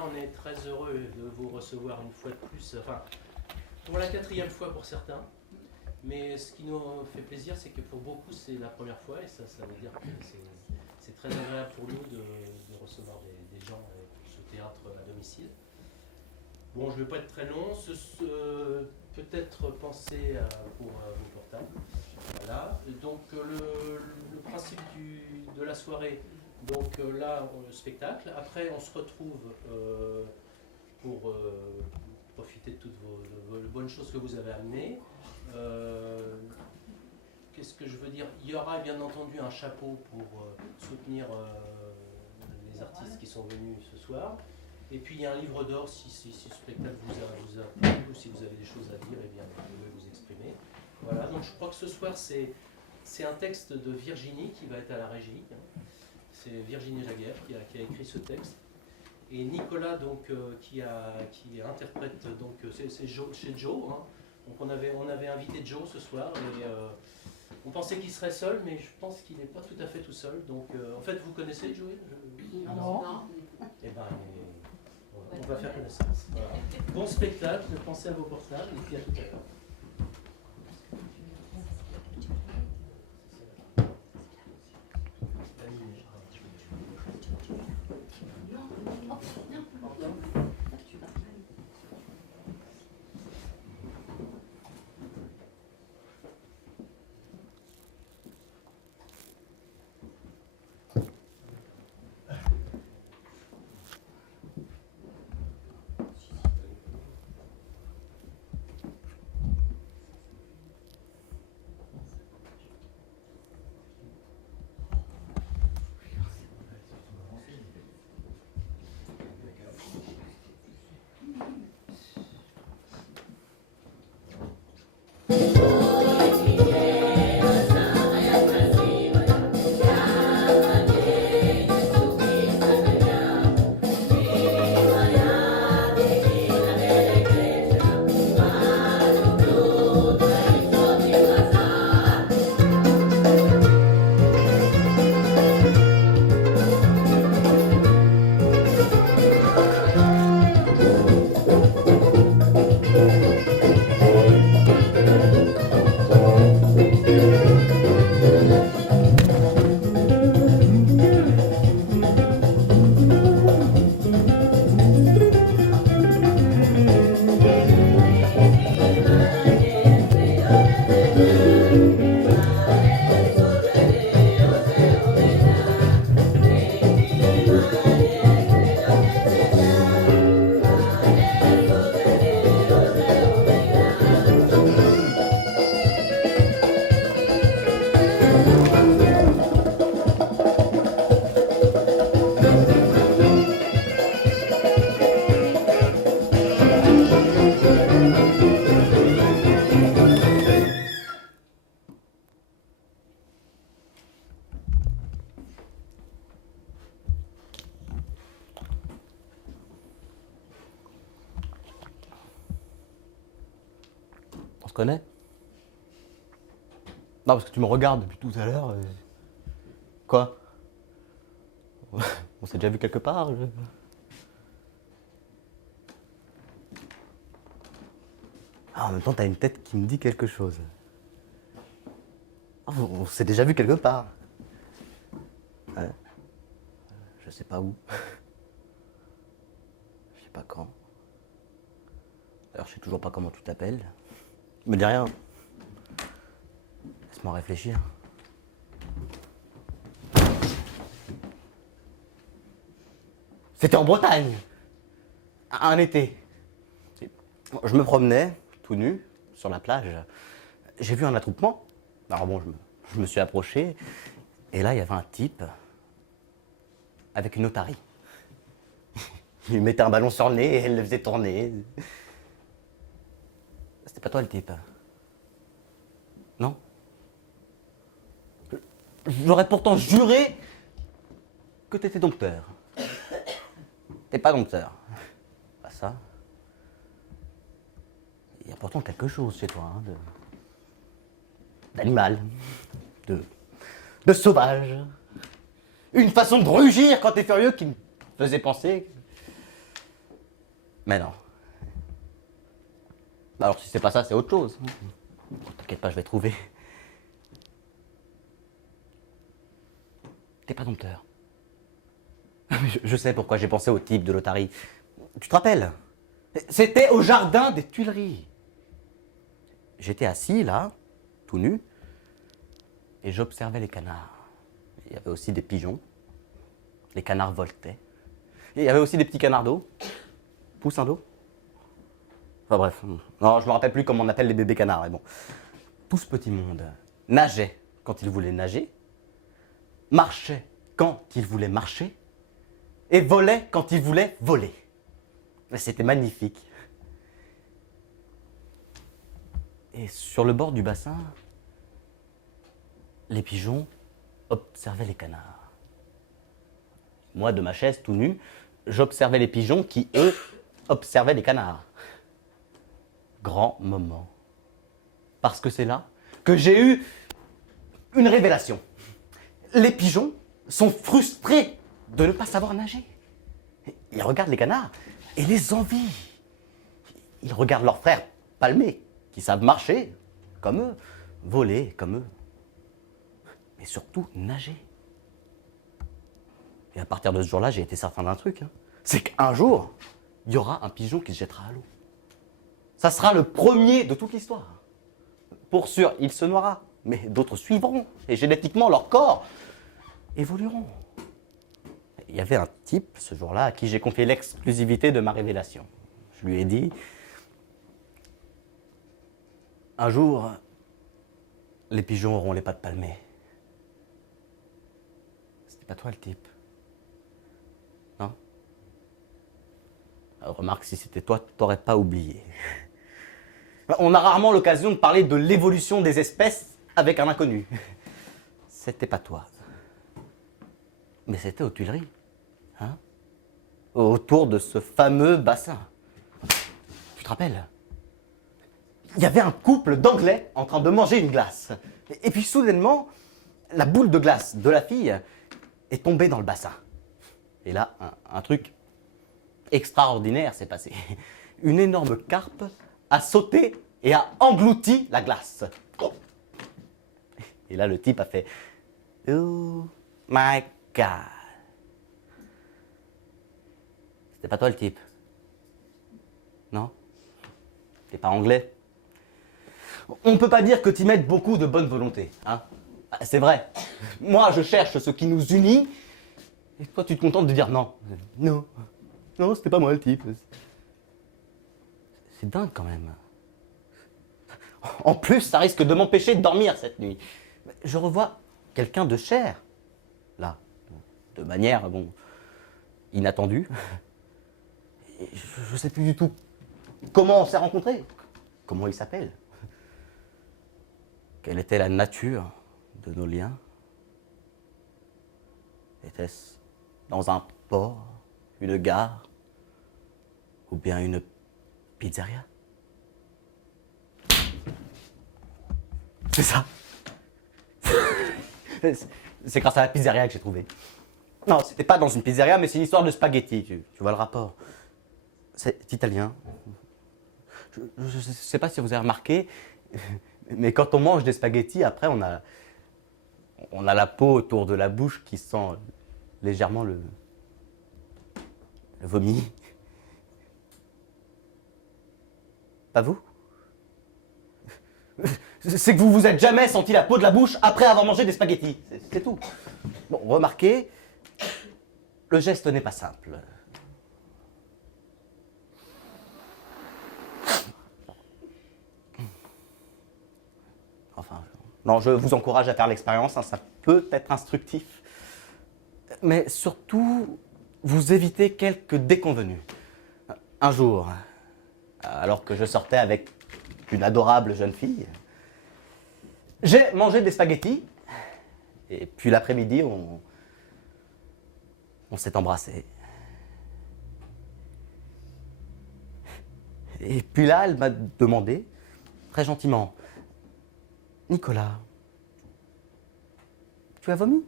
là, on est très heureux de vous recevoir une fois de plus, enfin, pour la 4e fois pour certains. Mais ce qui nous fait plaisir, c'est que pour beaucoup, c'est la première fois, et ça veut dire que c'est très agréable pour nous de recevoir des gens pour ce théâtre à domicile. Bon, je ne vais pas être très long, peut-être penser pour vos portables. Voilà, donc le principe de la soirée, donc là, le spectacle. Après, on se retrouve pour profiter de toutes vos bonnes choses que vous avez amenées. Qu'est-ce que je veux dire? Il y aura bien entendu un chapeau pour soutenir les artistes qui sont venus ce soir. Et puis il y a un livre d'or si ce spectacle vous a plu ou si vous avez des choses à dire, et bien vous pouvez vous exprimer. Voilà, donc je crois que ce soir c'est un texte de Virginie qui va être à la régie. C'est Virginie Jaguer qui a écrit ce texte. Et Nicolas donc, qui interprète, donc c'est chez Joe. Hein. Donc on avait invité Joe ce soir et on pensait qu'il serait seul, mais je pense qu'il n'est pas tout à fait tout seul. Donc en fait vous connaissez Joe? Non. Eh ben, on va faire connaissance. Voilà. Bon spectacle, pensez à vos portables et puis à tout à l'heure. On se connaît? Non, parce que tu me regardes depuis tout à l'heure. Quoi? On s'est déjà vu quelque part? Ah, en même temps, t'as une tête qui me dit quelque chose. Ah, on s'est déjà vu quelque part. Ouais. Je sais pas où. Je sais pas quand. D'ailleurs, je sais toujours pas comment tu t'appelles. Me dis rien. Laisse-moi réfléchir. C'était en Bretagne. Un été. Je me promenais, tout nu, sur la plage. J'ai vu un attroupement. Alors bon, je me suis approché. Et là, il y avait un type avec une otarie. Il lui mettait un ballon sur le nez et elle le faisait tourner. C'était pas toi le type? Non? J'aurais pourtant juré que t'étais dompteur. T'es pas dompteur. Pas ça. Il y a pourtant quelque chose chez toi, hein, d'animal, de sauvage. Une façon de rugir quand t'es furieux qui me faisait penser Mais non. Alors si c'est pas ça, c'est autre chose. T'inquiète pas, je vais trouver. T'es pas dompteur. Je sais pourquoi j'ai pensé au type de l'Otari. Tu te rappelles? C'était au jardin des Tuileries. J'étais assis là, tout nu, et j'observais les canards. Il y avait aussi des pigeons. Les canards voletaient. Et il y avait aussi des petits canards d'eau. Poussins d'eau. Enfin bref, non, je me rappelle plus comment on appelle les bébés canards, mais bon. Tout ce petit monde nageait quand il voulait nager, marchait quand il voulait marcher, et volait quand il voulait voler. C'était magnifique. Et sur le bord du bassin, les pigeons observaient les canards. Moi, de ma chaise, tout nu, j'observais les pigeons qui, eux, observaient les canards. Grand moment. Parce que c'est là que j'ai eu une révélation. Les pigeons sont frustrés de ne pas savoir nager. Ils regardent les canards et les envient. Ils regardent leurs frères palmés, qui savent marcher comme eux, voler comme eux, mais surtout nager. Et à partir de ce jour-là, j'ai été certain d'un truc. C'est qu'un jour, il y aura un pigeon qui se jettera à l'eau. Ça sera le premier de toute l'histoire. Pour sûr, il se noiera, mais d'autres suivront, et génétiquement, leurs corps évolueront. Il y avait un type, ce jour-là, à qui j'ai confié l'exclusivité de ma révélation. Je lui ai dit, un jour, les pigeons auront les pattes palmées. C'était pas toi le type. Non? Alors, remarque, si c'était toi, t'aurais pas oublié. On a rarement l'occasion de parler de l'évolution des espèces avec un inconnu. C'était pas toi. Mais c'était aux Tuileries. Hein? Autour de ce fameux bassin. Tu te rappelles? Il y avait un couple d'Anglais en train de manger une glace. Et puis soudainement, la boule de glace de la fille est tombée dans le bassin. Et là, un truc extraordinaire s'est passé. Une énorme carpe a sauté et a englouti la glace. Et là, le type a fait « Oh my God !» C'était pas toi le type? Non? T'es pas anglais? On ne peut pas dire que tu mettes beaucoup de bonne volonté. Hein? C'est vrai. Moi, je cherche ce qui nous unit. Et toi, tu te contentes de dire non. Non. Non, c'était pas moi le type. C'est dingue quand même. En plus, ça risque de m'empêcher de dormir cette nuit. Je revois quelqu'un de cher, là, de manière, bon, inattendue. Et je ne sais plus du tout comment on s'est rencontrés, comment il s'appelle, quelle était la nature de nos liens. Était-ce dans un port, une gare, ou bien une pizzeria? C'est ça. C'est grâce à la pizzeria que j'ai trouvé. Non, c'était pas dans une pizzeria, mais c'est une histoire de spaghetti. Tu vois le rapport? C'est italien. Je ne sais pas si vous avez remarqué, mais quand on mange des spaghettis, après on a la peau autour de la bouche qui sent légèrement le vomi. Pas vous? C'est que vous vous êtes jamais senti la peau de la bouche après avoir mangé des spaghettis. C'est tout. Bon, remarquez, le geste n'est pas simple. Enfin, non, je vous encourage à faire l'expérience, hein, ça peut être instructif. Mais surtout, vous évitez quelques déconvenus. Un jour, alors que je sortais avec une adorable jeune fille, j'ai mangé des spaghettis, et puis l'après-midi, on s'est embrassés. Et puis là, elle m'a demandé, très gentiment, « Nicolas, tu as vomi ?»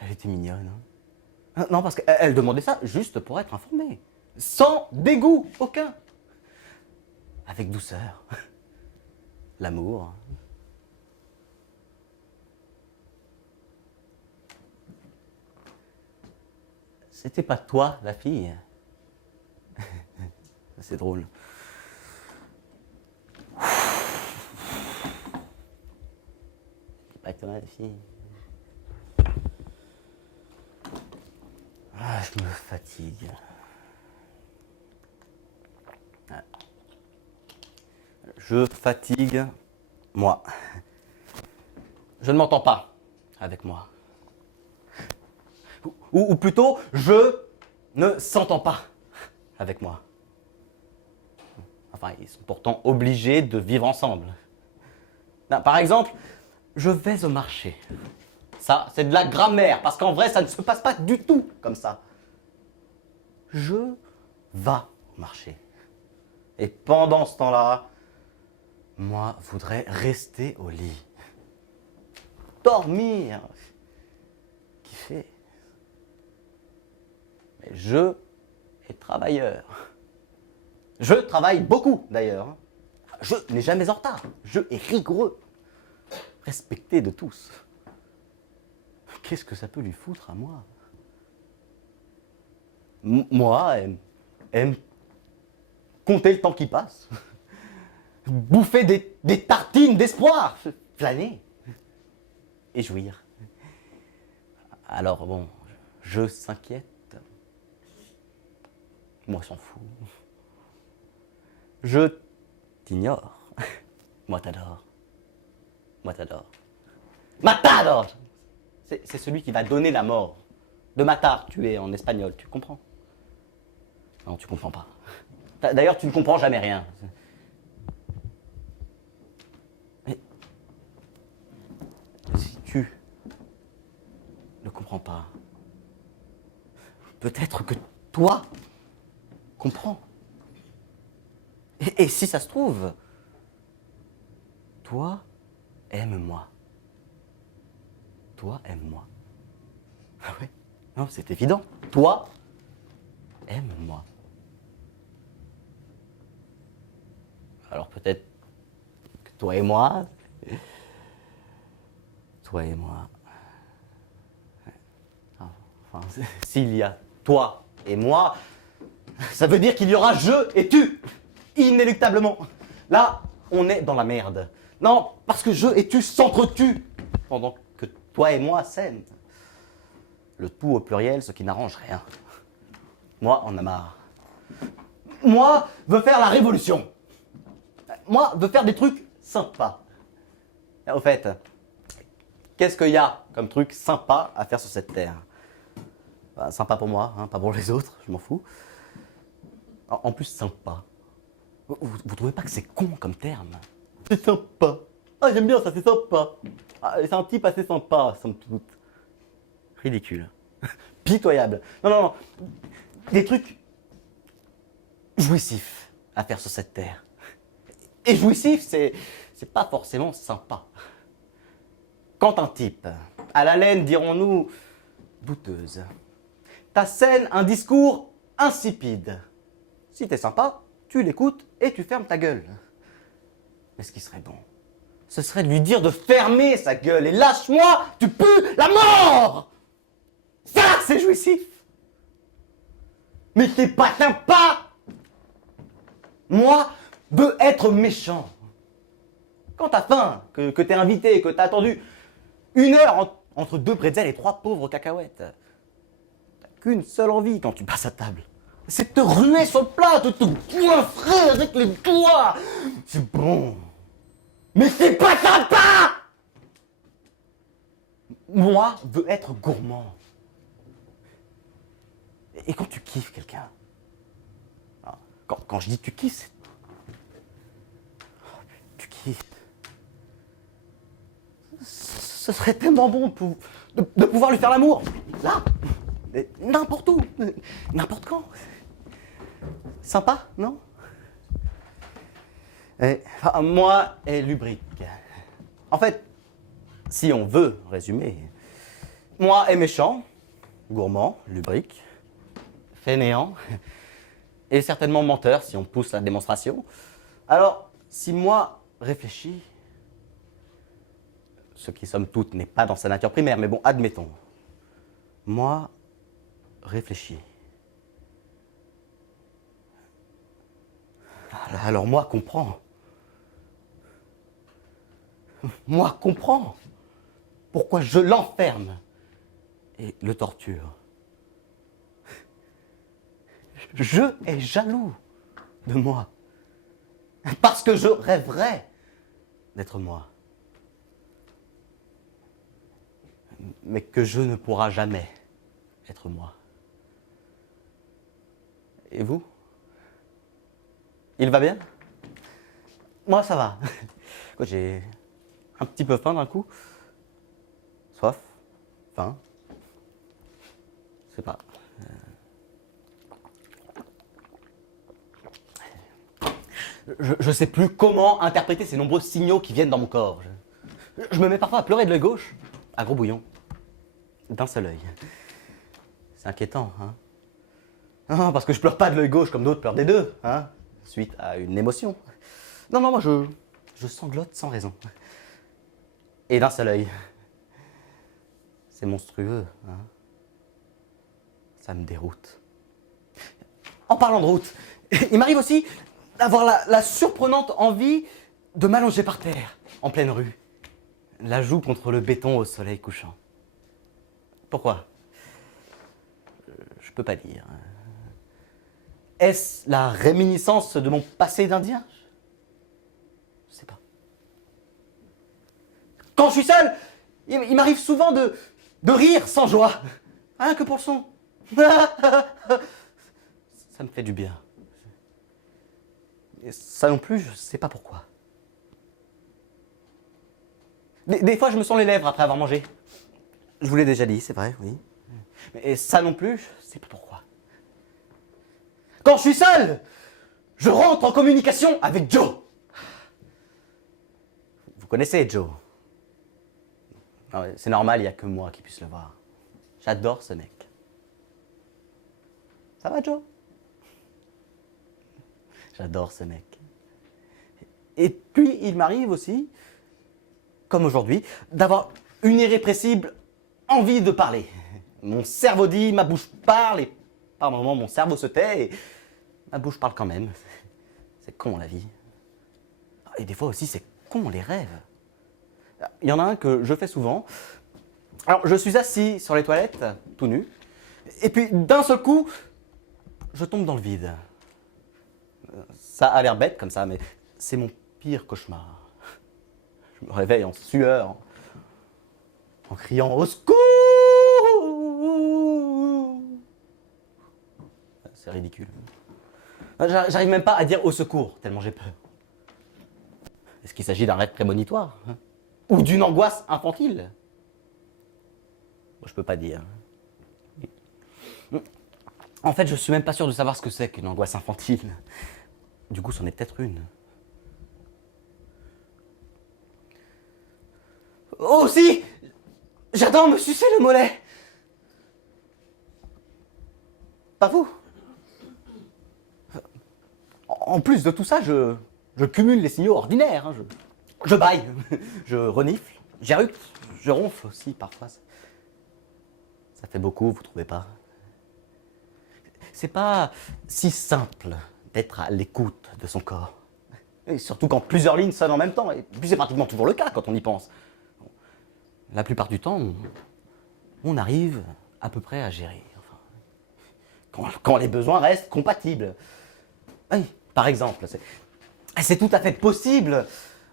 Elle était mignonne. Hein? Non, parce qu'elle demandait ça juste pour être informée. Sans dégoût aucun. Avec douceur. L'amour. C'était pas toi, la fille. C'est drôle. C'est pas toi, la fille. Ah, je me fatigue. Je fatigue moi. Je ne m'entends pas avec moi. Ou plutôt, je ne s'entends pas avec moi. Enfin, ils sont pourtant obligés de vivre ensemble. Non, par exemple, je vais au marché. Ça, c'est de la grammaire, parce qu'en vrai, ça ne se passe pas du tout comme ça. Je vas au marché. Et pendant ce temps-là, moi, voudrais rester au lit. Dormir. Kiffer. Mais je est travailleur. Je travaille beaucoup, d'ailleurs. Je n'ai jamais en retard. Je est rigoureux. Respecté de tous. Qu'est-ce que ça peut lui foutre à moi? Moi, aime compter le temps qui passe. Bouffer des tartines d'espoir. Flâner. Et jouir. Alors bon, je s'inquiète. Moi, s'en fous. Je t'ignore. Moi, t'adore. Moi, t'adore. Matador! C'est celui qui va donner la mort. De matar, tu es en espagnol, tu comprends? Non, tu comprends pas. D'ailleurs, tu ne comprends jamais rien. Mais si tu ne comprends pas, peut-être que toi comprends. Et si ça se trouve, toi, aime-moi. Toi, aime-moi. Ah ouais? Non, c'est évident. Toi, aime-moi. Alors peut-être que toi et moi, enfin, s'il y a toi et moi, ça veut dire qu'il y aura je et tu, inéluctablement. Là, on est dans la merde. Non, parce que je et tu s'entretuent pendant que toi et moi s'aiment. Le tout au pluriel, ce qui n'arrange rien. Moi, on a marre. Moi, veux faire la révolution. Moi, veux faire des trucs sympas. Et au fait, qu'est-ce qu'il y a comme truc sympa à faire sur cette terre? Bah, sympa pour moi, hein, pas pour les autres, je m'en fous. En plus, sympa. Vous trouvez pas que c'est con comme terme? C'est sympa. Ah, j'aime bien ça, c'est sympa. Ah, c'est un type assez sympa, somme toute. Ridicule. Pitoyable. Non, non, non. Des trucs jouissifs à faire sur cette terre. Et jouissif, c'est pas forcément sympa. Quand un type, à la laine, dirons-nous, douteuse, t'assène un discours insipide. Si t'es sympa, tu l'écoutes et tu fermes ta gueule. Mais ce qui serait bon, ce serait de lui dire de fermer sa gueule et lâche-moi, tu pues la mort! Ça, c'est jouissif! Mais c'est pas sympa! Moi, veux être méchant. Quand t'as faim, que t'es invité, que t'as attendu 1 heure entre 2 bretzels et 3 pauvres cacahuètes, t'as qu'une seule envie quand tu passes à table. C'est de te ruer sur le plat, de te goinfrer avec les doigts. C'est bon. Mais c'est pas sympa! Moi, veux être gourmand. Et quand tu kiffes quelqu'un, quand je dis tu kiffes, c'est... Tu kiffes. Ce serait tellement bon de pouvoir lui faire l'amour. Là. N'importe où. N'importe quand. Sympa, non? Moi et lubrique. En fait, si on veut résumer, moi est méchant, gourmand, lubrique, fainéant, et certainement menteur si on pousse la démonstration. Alors, si moi réfléchis, ce qui somme toute n'est pas dans sa nature primaire, mais bon, admettons, moi réfléchis. Alors moi comprends. Moi comprends pourquoi je l'enferme et le torture. Je est jaloux de moi parce que je rêverais d'être moi, mais que je ne pourra jamais être moi. Et vous? Il va bien? Moi, ça va. J'ai un petit peu faim d'un coup. Soif, faim. Je sais pas. Je sais plus comment interpréter ces nombreux signaux qui viennent dans mon corps. Je me mets parfois à pleurer de l'œil gauche, à gros bouillon, d'un seul œil. C'est inquiétant, hein? Non, parce que je pleure pas de l'œil gauche comme d'autres pleurent des deux, hein? Suite à une émotion. Non, moi je sanglote sans raison. Et d'un seul œil. C'est monstrueux, hein? Ça me déroute. En parlant de route, il m'arrive aussi d'avoir la surprenante envie de m'allonger par terre, en pleine rue. La joue contre le béton au soleil couchant. Pourquoi? Je peux pas dire. Est-ce la réminiscence de mon passé d'Indien? Je sais pas. Quand je suis seul, il m'arrive souvent de rire sans joie. Rien que pour le son. Ça me fait du bien. Et ça non plus, je sais pas pourquoi. Des fois, je me sens les lèvres après avoir mangé. Je vous l'ai déjà dit, c'est vrai, oui. Mais ça non plus, je sais pas pourquoi. Quand je suis seul, je rentre en communication avec Joe. Vous connaissez Joe? C'est normal, il n'y a que moi qui puisse le voir. J'adore ce mec. Ça va, Joe? J'adore ce mec. Et puis, il m'arrive aussi, comme aujourd'hui, d'avoir une irrépressible envie de parler. Mon cerveau dit, ma bouche parle, et par moments, mon cerveau se tait, et ma bouche parle quand même. C'est con, la vie. Et des fois aussi, c'est con, les rêves. Il y en a un que je fais souvent. Alors, je suis assis sur les toilettes, tout nu, et puis, d'un seul coup, je tombe dans le vide. Ça a l'air bête comme ça, mais c'est mon pire cauchemar. Je me réveille en sueur, en criant « Au secours !» C'est ridicule. J'arrive même pas à dire « Au secours !» tellement j'ai peur. Est-ce qu'il s'agit d'un rêve prémonitoire, hein? Ou d'une angoisse infantile? Moi, je peux pas dire. En fait, je suis même pas sûr de savoir ce que c'est qu'une angoisse infantile. Du coup, c'en est peut-être une. Oh si! J'adore me sucer le mollet! Pas vous? En plus de tout ça, je cumule les signaux ordinaires. Hein. Je bâille, je renifle, j'éructe, je ronfle aussi parfois. Ça fait beaucoup, vous trouvez pas? C'est pas si simple d'être à l'écoute de son corps. Et surtout quand plusieurs lignes sonnent en même temps. Et puis c'est pratiquement toujours le cas quand on y pense. La plupart du temps, on arrive à peu près à gérer. Enfin, quand les besoins restent compatibles. Oui, par exemple, c'est tout à fait possible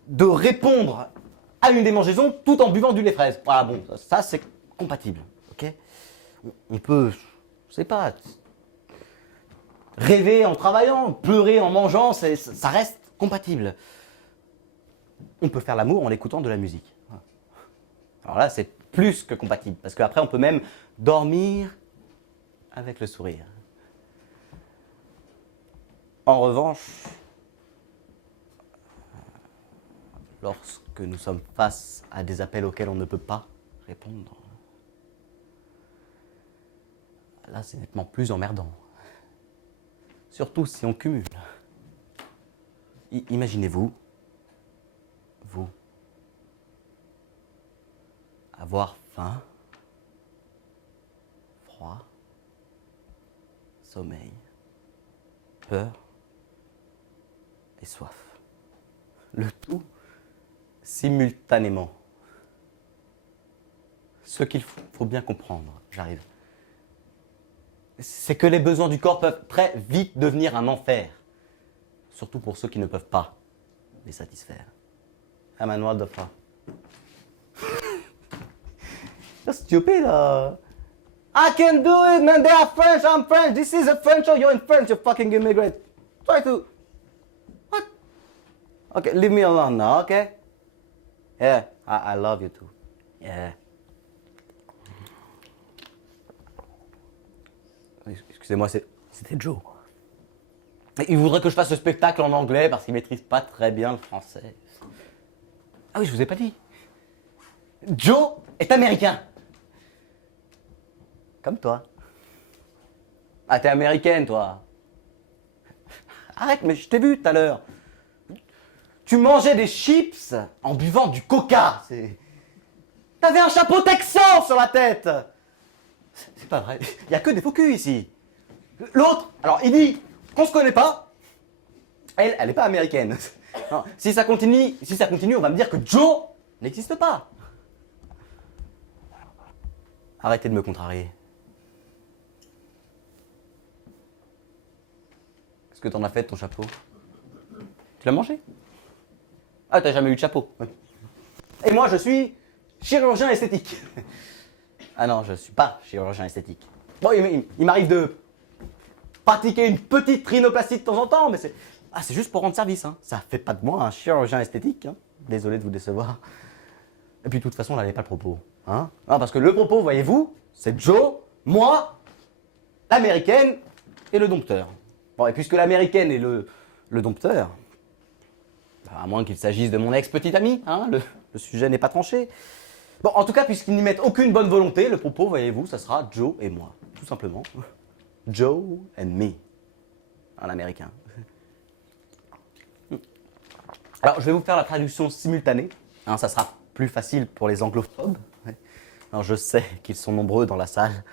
de répondre à une démangeaison tout en buvant du lait fraise. Voilà, bon, ça c'est compatible. Okay, on peut, je sais pas, rêver en travaillant, pleurer en mangeant, ça reste compatible. On peut faire l'amour en écoutant de la musique. Alors là, c'est plus que compatible, parce qu'après, on peut même dormir avec le sourire. En revanche, lorsque nous sommes face à des appels auxquels on ne peut pas répondre, Là, c'est nettement plus emmerdant. Surtout si on cumule. Imaginez-vous, vous, avoir faim, froid, sommeil, peur et soif. Le tout simultanément. Ce qu'il faut bien comprendre, j'arrive, c'est que les besoins du corps peuvent très vite devenir un enfer. Surtout pour ceux qui ne peuvent pas les satisfaire. Ah man, what the fuck? You're stupid. I can do it, man. They are French. I'm French. This is a French show. You're in French. You fucking immigrant. Try to. What? Okay, leave me alone now, okay? Yeah, I love you too. Yeah. Excusez-moi, c'était Joe. Il voudrait que je fasse ce spectacle en anglais parce qu'il ne maîtrise pas très bien le français. Ah oui, je vous ai pas dit. Joe est américain. Comme toi. Ah, t'es américaine, toi. Arrête, mais je t'ai vu tout à l'heure. Tu mangeais des chips en buvant du coca. T'avais un chapeau texan sur la tête. C'est pas vrai. Il n'y a que des faux culs ici. L'autre, alors il dit qu'on se connaît pas. Elle n'est pas américaine. Non, si ça continue, on va me dire que Joe n'existe pas. Arrêtez de me contrarier. Qu'est-ce que t'en as fait de ton chapeau? Tu l'as mangé? Ah, t'as jamais eu de chapeau. Et moi, je suis chirurgien esthétique. Ah non, je suis pas chirurgien esthétique. Bon, il m'arrive de pratiquer une petite rhinoplastie de temps en temps, mais c'est juste pour rendre service. Hein. Ça fait pas de moi un chirurgien esthétique. Hein. Désolé de vous décevoir. Et puis de toute façon, là n'est pas le propos. Hein. Non, parce que le propos, voyez-vous, c'est Joe, moi, l'américaine et le dompteur. Bon, et puisque l'américaine est le dompteur, à moins qu'il s'agisse de mon ex-petite amie, hein, le sujet n'est pas tranché. Bon, en tout cas, puisqu'ils n'y mettent aucune bonne volonté, le propos, voyez-vous, ça sera Joe et moi, tout simplement. Joe and me, en américain. Alors, je vais vous faire la traduction simultanée. Hein, ça sera plus facile pour les anglophobes. Alors, je sais qu'ils sont nombreux dans la salle.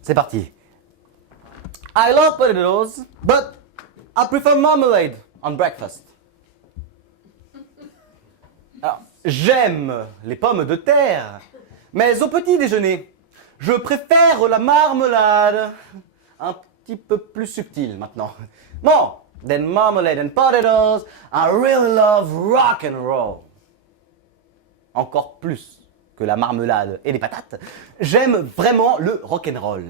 C'est parti. I love potatoes, but I prefer marmalade on breakfast. Alors, j'aime les pommes de terre, mais au petit déjeuner, je préfère la marmelade. Un petit peu plus subtil maintenant. More than marmalade and potatoes, I really love rock and roll. Encore plus que la marmelade et les patates, j'aime vraiment le rock and roll.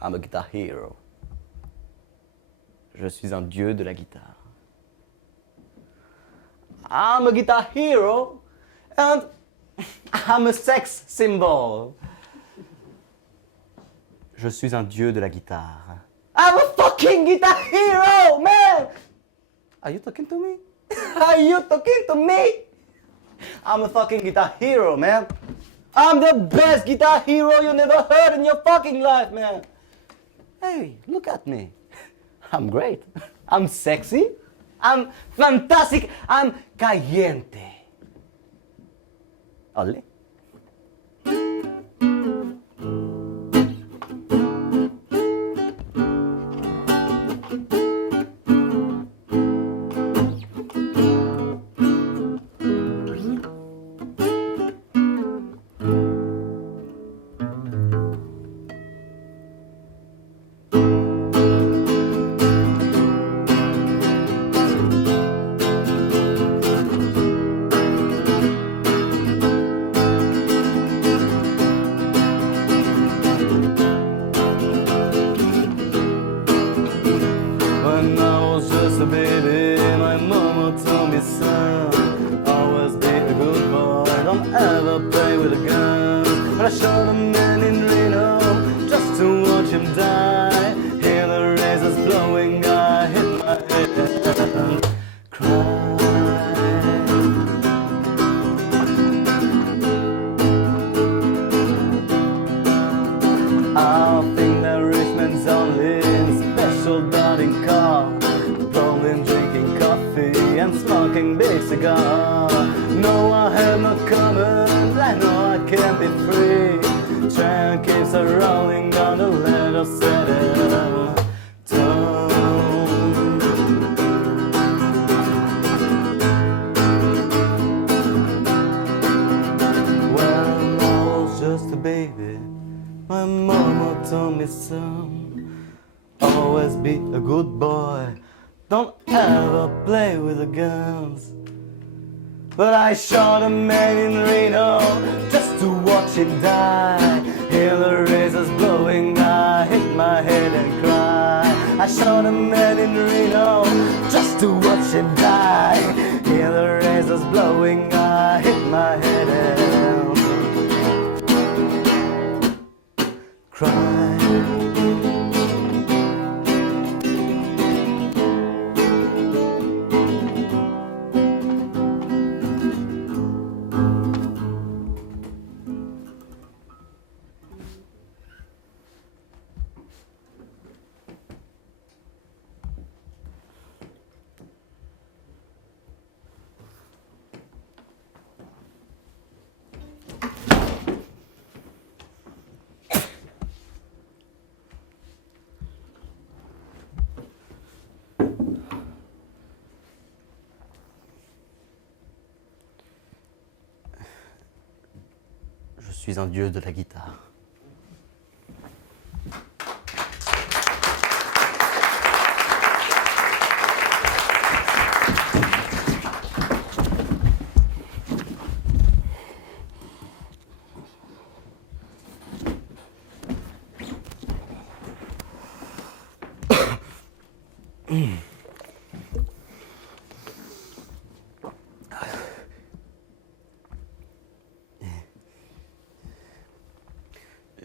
I'm a guitar hero. Je suis un dieu de la guitare. I'm a guitar hero and I'm a sex symbol. Je suis un dieu de la guitare. I'm a fucking guitar hero, man! Are you talking to me? Are you talking to me? I'm a fucking guitar hero, man. I'm the best guitar hero you never heard in your fucking life, man. Hey, look at me. I'm great. I'm sexy. I'm fantastic. I'm caliente. Olé. smoking big cigar. No, I have no common, I know I can't be free. Train keeps a rolling down the little city town. When I was just a baby, my mama told me, son, always be a good boy, don't ever play with the guns. But I shot a man in Reno just to watch him die. Hear the razors blowing, I hit my head and cry. I shot a man in Reno just to watch him die. Hear the razors blowing, I hit my head and cry. Je suis un dieu de la guitare.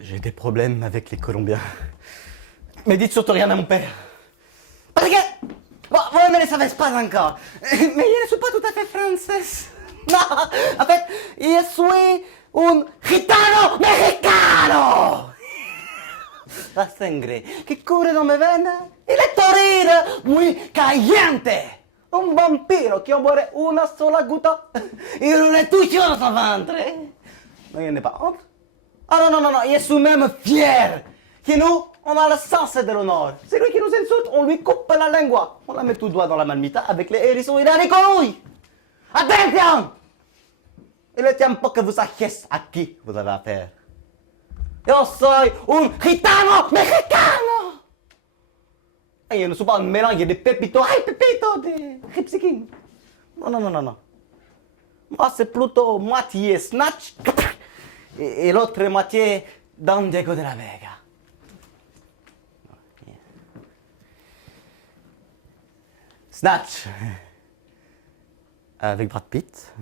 J'ai des problèmes avec les Colombiens. Mais dites surtout rien à mon père. Parce que... Bon, vous ne le savez pas encore. Mais je ne suis pas tout à fait français. Non, en fait, je suis un gitano mexicano. La sangre que corre dans mes veines, il est torrido, muy caliente. Un vampiro qui en boirait una sola goutte. Il aurait touché dans son ventre. Mais il n'est pas honte. Ah non, non, non, non, je suis même fier que nous, on a le sens de l'honneur. C'est lui qui nous insulte, on lui coupe la langue. On la met tout droit dans la marmite avec les hérissons et les couilles. Attention! Il est temps que vous sachiez à qui vous avez affaire. Yo soy un gitano mexicano! Et je ne suis pas un mélange de pépito, ay pépito, de Gypsy King. Non, non, non, non, non. Moi, c'est plutôt moitié snatch et l'autre moitié Don Diego de la Vega. Snatch avec Brad Pitt.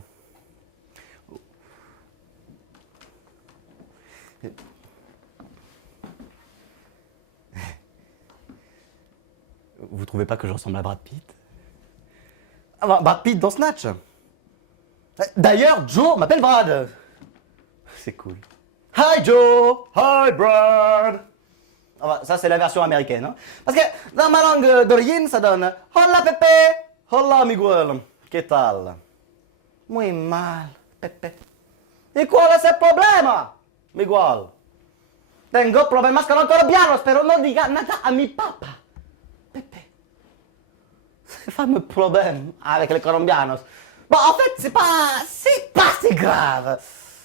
Vous trouvez pas que je ressemble à Brad Pitt? Ah bah, Brad Pitt dans Snatch. D'ailleurs, Joe m'appelle Brad. C'est cool. Hi Joe! Hi Brad! Ah bah, ça c'est la version américaine. Hein? Parce que dans ma langue d'origine, ça donne Hola Pepe! Hola Miguel! ¿Qué tal? Muy mal, Pepe. ¿Y cuál es el problema, Miguel? Tengo problemas con los colombianos, pero no diga nada a mi papa. Pepe. Ce fameux problème avec les colombianos. Bon, en fait, c'est pas si grave.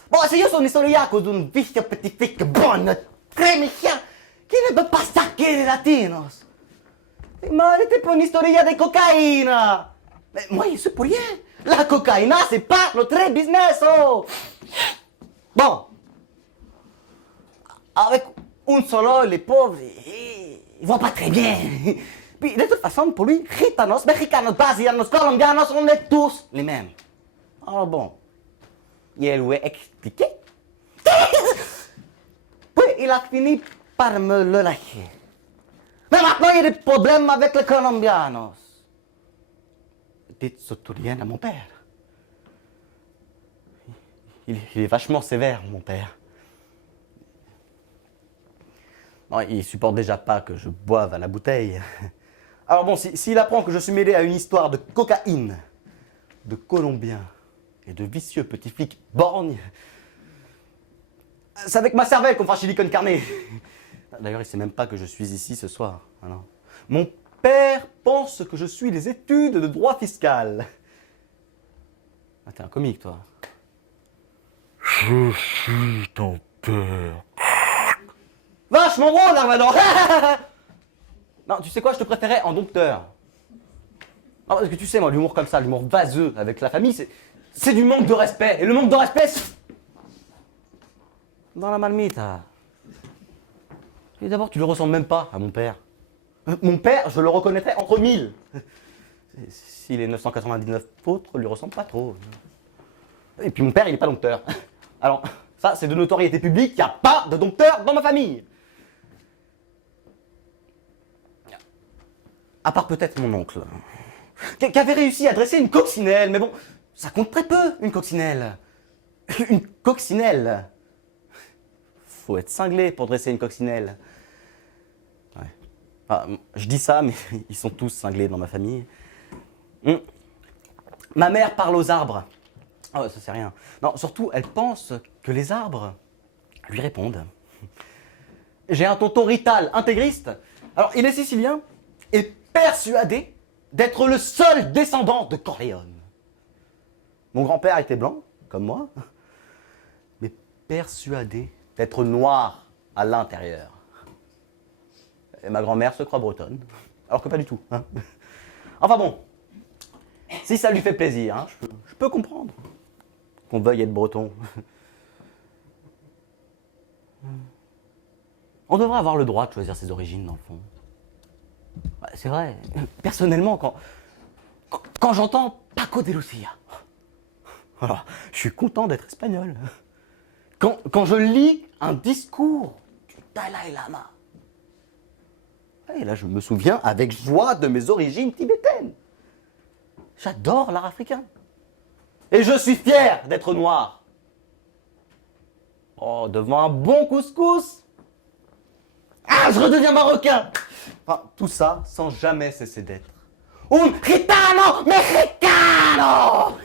Bon, se io sono istoriaco di un vecchio petit fic bon, très méchant, qui ne peut pas saquer les latinos. Ma è tipo un'istoria di cocaïna. Mais moi, je suis pour rien. La cocaïna, c'est pas notre business, oh. Bon. Avec un solo, les pauvres, ils vont pas très bien. Puis, de toute façon, pour lui, gitanos, mexicanos, brasilianos, colombianos, on est tous les mêmes. Alors bon, il lui a expliqué. Puis, il a fini par me le lâcher. Mais maintenant, il y a des problèmes avec les colombianos. Dites surtout rien à mon père. Il est vachement sévère, mon père. Non, il supporte déjà pas que je boive à la bouteille. Alors bon, s'il apprend que je suis mêlé à une histoire de cocaïne, de Colombiens et de vicieux petits flics borgnes. C'est avec ma cervelle qu'on fera Silicon Carné. D'ailleurs, il sait même pas que je suis ici ce soir. Ah non. Mon père pense que je suis les études de droit fiscal. Ah, t'es un comique, toi. Je suis ton père. Vachement drôle, Darmanin. Non, tu sais quoi, je te préférais en dompteur. Non, parce que tu sais, moi, l'humour comme ça, l'humour vaseux avec la famille, c'est du manque de respect. Et le manque de respect, c'est dans la marmite. Et d'abord, tu le ressembles même pas à mon père. Mon père, je le reconnaîtrais entre 1000. Si les 999 autres lui ressemblent pas trop. Et puis mon père, il n'est pas dompteur. Alors, ça, c'est de notoriété publique, il n'y a pas de dompteur dans ma famille. À part peut-être mon oncle, qui avait réussi à dresser une coccinelle, mais bon, ça compte très peu, une coccinelle. Une coccinelle. Faut être cinglé pour dresser une coccinelle. Ouais. Ah, je dis ça, mais ils sont tous cinglés dans ma famille. Ma mère parle aux arbres. Oh, ça c'est rien. Non, surtout, elle pense que les arbres lui répondent. J'ai un tonton Rital, intégriste. Alors, il est sicilien et persuadé d'être le seul descendant de Corleone. Mon grand-père était blanc, comme moi, mais persuadé d'être noir à l'intérieur. Et ma grand-mère se croit bretonne, alors que pas du tout. Hein. Enfin bon, si ça lui fait plaisir, hein, je peux comprendre qu'on veuille être breton. On devrait avoir le droit de choisir ses origines, dans le fond. C'est vrai, personnellement, quand j'entends Paco de Lucia, alors, je suis content d'être espagnol. Quand je lis un discours du Dalai Lama, et là je me souviens avec joie de mes origines tibétaines. J'adore l'art africain. Et je suis fier d'être noir. Oh, devant un bon couscous. Ah, je redeviens marocain. Enfin, tout ça sans jamais cesser d'être un gitano mexicano.